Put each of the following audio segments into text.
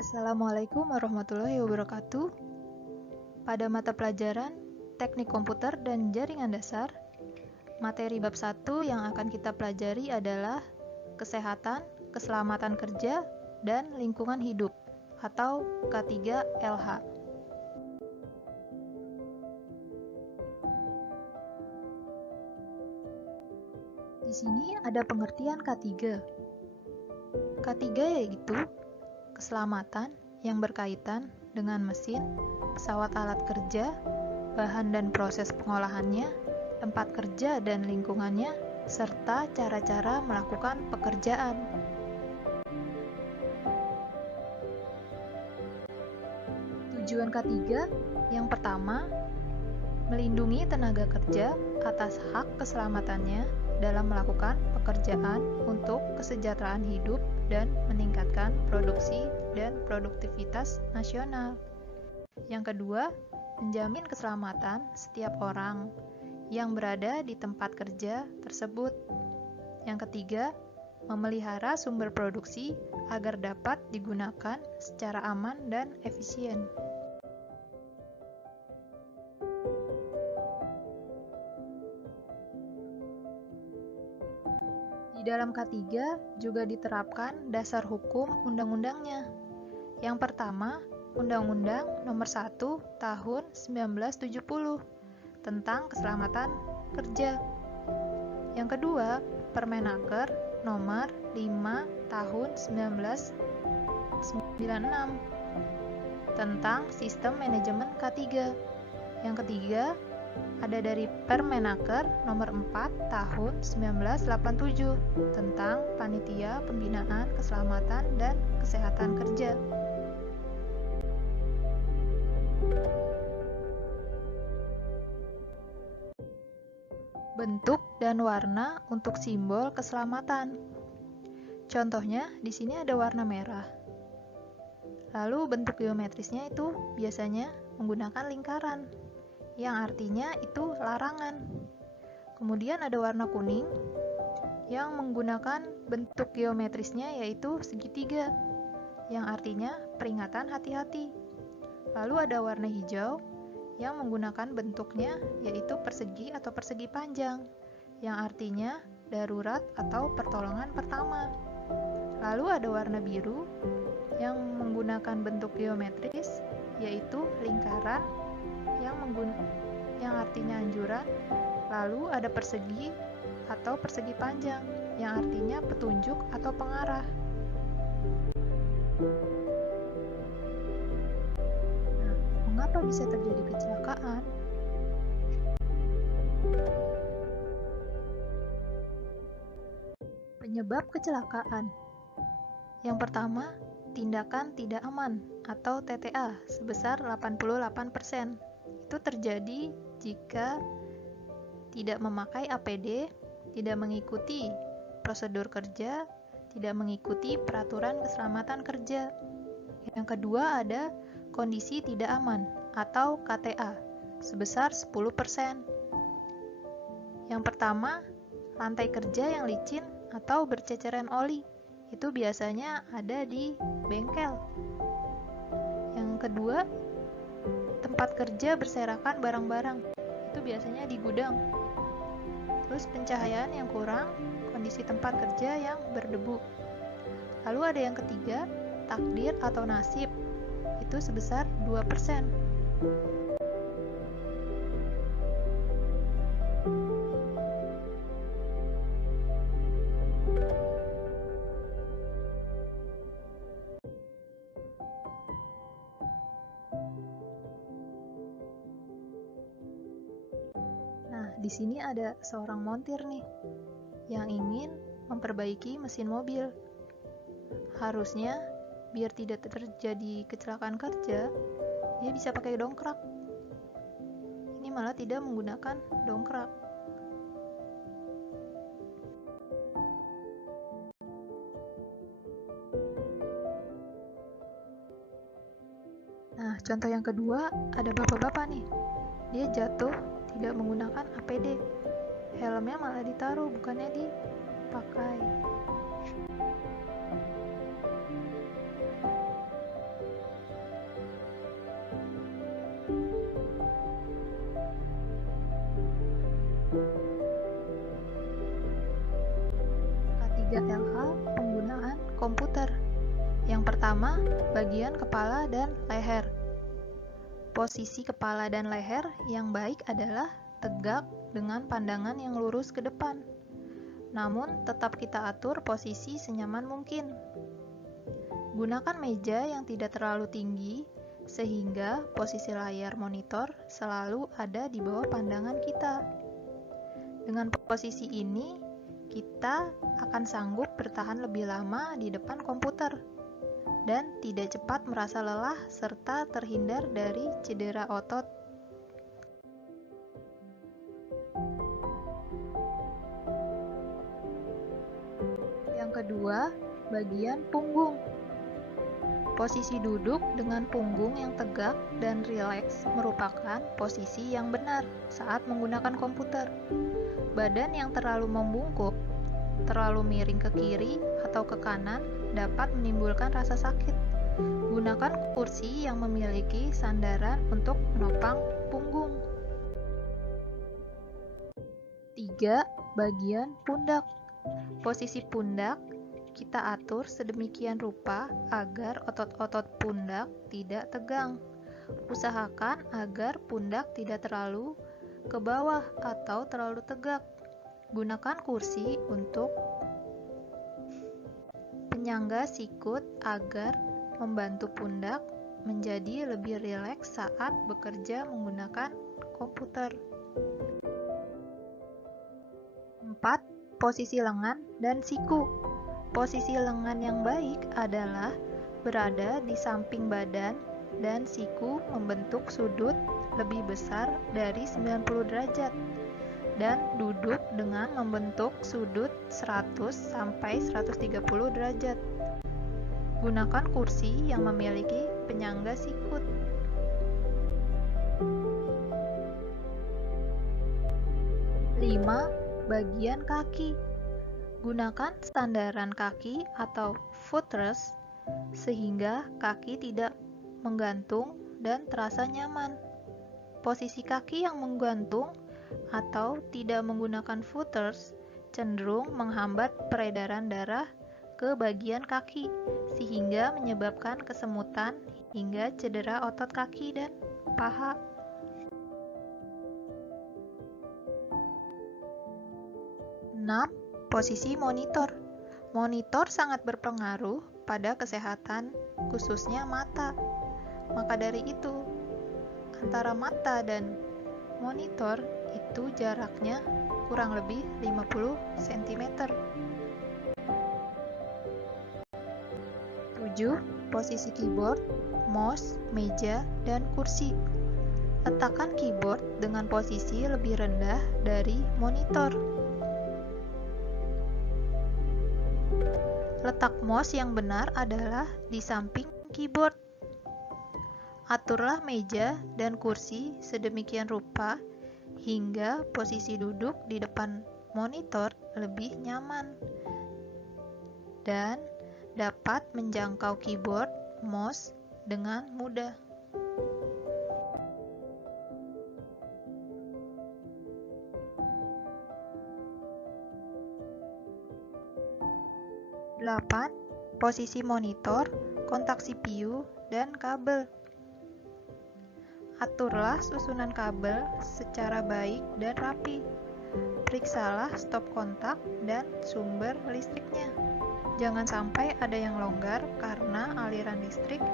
Assalamualaikum warahmatullahi wabarakatuh. Pada mata pelajaran Teknik Komputer dan Jaringan Dasar, materi bab 1 yang akan kita pelajari adalah Kesehatan, Keselamatan Kerja, dan Lingkungan Hidup atau K3LH. Di sini ada pengertian K3. K3 yaitu keselamatan yang berkaitan dengan mesin, pesawat alat kerja, bahan dan proses pengolahannya, tempat kerja dan lingkungannya, serta cara-cara melakukan pekerjaan. Tujuan K3 yang pertama, melindungi tenaga kerja atas hak keselamatannya dalam melakukan pekerjaan untuk kesejahteraan hidup dan meningkatkan produksi dan produktivitas nasional. Yang kedua, menjamin keselamatan setiap orang yang berada di tempat kerja tersebut. Yang ketiga, memelihara sumber produksi agar dapat digunakan secara aman dan efisien. Di dalam K3 juga diterapkan dasar hukum undang-undangnya. Yang pertama, Undang-Undang Nomor 1 Tahun 1970 tentang Keselamatan Kerja. Yang kedua, Permenaker Nomor 5 Tahun 1996 tentang Sistem Manajemen K3. Yang ketiga, ada dari Permenaker Nomor 4 Tahun 1987 tentang Panitia Pembinaan Keselamatan dan Kesehatan Kerja. Bentuk dan warna untuk simbol keselamatan. Contohnya, di sini ada warna merah. Lalu bentuk geometrisnya itu biasanya menggunakan lingkaran, yang artinya itu larangan. Kemudian ada warna kuning yang menggunakan bentuk geometrisnya yaitu segitiga, yang artinya peringatan hati-hati. Lalu ada warna hijau yang menggunakan bentuknya yaitu persegi atau persegi panjang, yang artinya darurat atau pertolongan pertama. Lalu ada warna biru yang menggunakan bentuk geometris yaitu lingkaran yang artinya anjuran. Lalu ada persegi atau persegi panjang yang artinya petunjuk atau pengarah. Nah, mengapa bisa terjadi kecelakaan? Penyebab kecelakaan. Yang pertama, tindakan tidak aman atau TTA sebesar 88%. Itu terjadi jika tidak memakai APD, tidak mengikuti prosedur kerja, tidak mengikuti peraturan keselamatan kerja. Yang kedua ada kondisi tidak aman atau KTA sebesar 10%. Yang pertama, lantai kerja yang licin atau berceceran oli. Itu biasanya ada di bengkel. Yang kedua, tempat kerja berserakan barang-barang. Itu biasanya di gudang. Terus pencahayaan yang kurang, kondisi tempat kerja yang berdebu. Lalu ada yang ketiga, takdir atau nasib. Itu sebesar 2%. Di sini ada seorang montir nih yang ingin memperbaiki mesin mobil. Harusnya biar tidak terjadi kecelakaan kerja, dia bisa pakai dongkrak. Ini malah tidak menggunakan dongkrak. Nah, contoh yang kedua ada bapak-bapak nih. Dia jatuh tidak menggunakan APD. Helmnya malah ditaruh, bukannya dipakai. K3LH penggunaan komputer. Yang pertama, bagian kepala dan leher. Posisi kepala dan leher yang baik adalah tegak dengan pandangan yang lurus ke depan. Namun, tetap kita atur posisi senyaman mungkin. Gunakan meja yang tidak terlalu tinggi, sehingga posisi layar monitor selalu ada di bawah pandangan kita. Dengan posisi ini, kita akan sanggup bertahan lebih lama di depan komputer dan tidak cepat merasa lelah serta terhindar dari cedera otot. Yang kedua, bagian punggung. Posisi duduk dengan punggung yang tegak dan rileks merupakan posisi yang benar saat menggunakan komputer. Badan yang terlalu membungkuk, terlalu miring ke kiri atau ke kanan dapat menimbulkan rasa sakit. Gunakan kursi yang memiliki sandaran untuk menopang punggung. 3. Bagian pundak. Posisi pundak kita atur sedemikian rupa agar otot-otot pundak tidak tegang. Usahakan agar pundak tidak terlalu ke bawah atau terlalu tegak. Gunakan kursi untuk penyangga sikut agar membantu pundak menjadi lebih rileks saat bekerja menggunakan komputer. 4. Posisi lengan dan siku. Posisi lengan yang baik adalah berada di samping badan dan siku membentuk sudut lebih besar dari 90 derajat dan duduk dengan membentuk sudut 100 sampai 130 derajat. Gunakan kursi yang memiliki penyangga sikut. 5. Bagian kaki. Gunakan sandaran kaki atau footrest sehingga kaki tidak menggantung dan terasa nyaman. Posisi kaki yang menggantung atau tidak menggunakan footrest cenderung menghambat peredaran darah ke bagian kaki sehingga menyebabkan kesemutan hingga cedera otot kaki dan paha. 6. Posisi monitor. Monitor sangat berpengaruh pada kesehatan, khususnya mata. Maka dari itu, antara mata dan monitor itu jaraknya kurang lebih 50 cm. 7. Posisi keyboard, mouse, meja, dan kursi. Letakkan keyboard dengan posisi lebih rendah dari monitor. Letak mouse yang benar adalah di samping keyboard. Aturlah meja dan kursi sedemikian rupa hingga posisi duduk di depan monitor lebih nyaman dan dapat menjangkau keyboard, mouse dengan mudah. 8. Posisi monitor, kontak CPU, dan kabel. Aturlah susunan kabel secara baik dan rapi. Periksalah stop kontak dan sumber listriknya. Jangan sampai ada yang longgar karena aliran listrik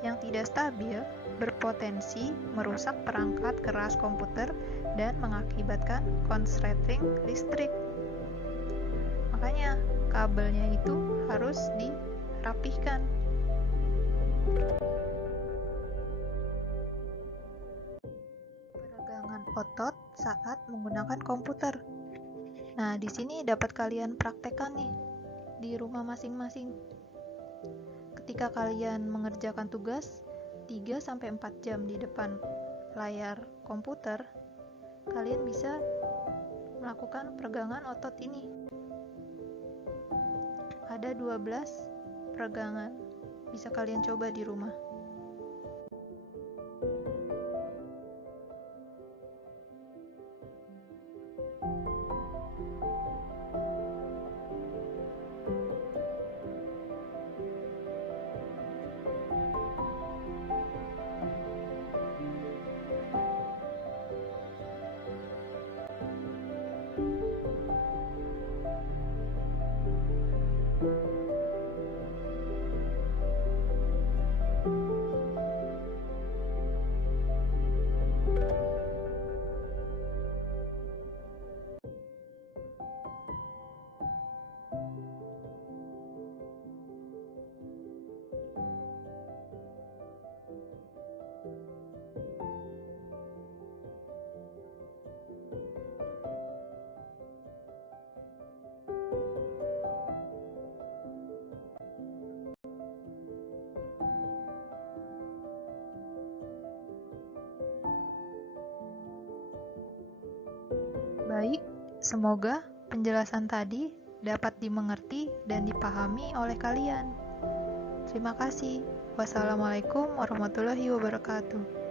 yang tidak stabil berpotensi merusak perangkat keras komputer dan mengakibatkan konsleting listrik. Makanya kabelnya itu harus dirapihkan. Peregangan otot saat menggunakan komputer. Nah, di sini dapat kalian praktekkan nih di rumah masing-masing. Ketika kalian mengerjakan tugas 3-4 jam di depan layar komputer, kalian bisa melakukan peregangan otot ini. Ada 12 peregangan, bisa kalian coba di rumah. Baik, semoga penjelasan tadi dapat dimengerti dan dipahami oleh kalian. Terima kasih. Wassalamualaikum warahmatullahi wabarakatuh.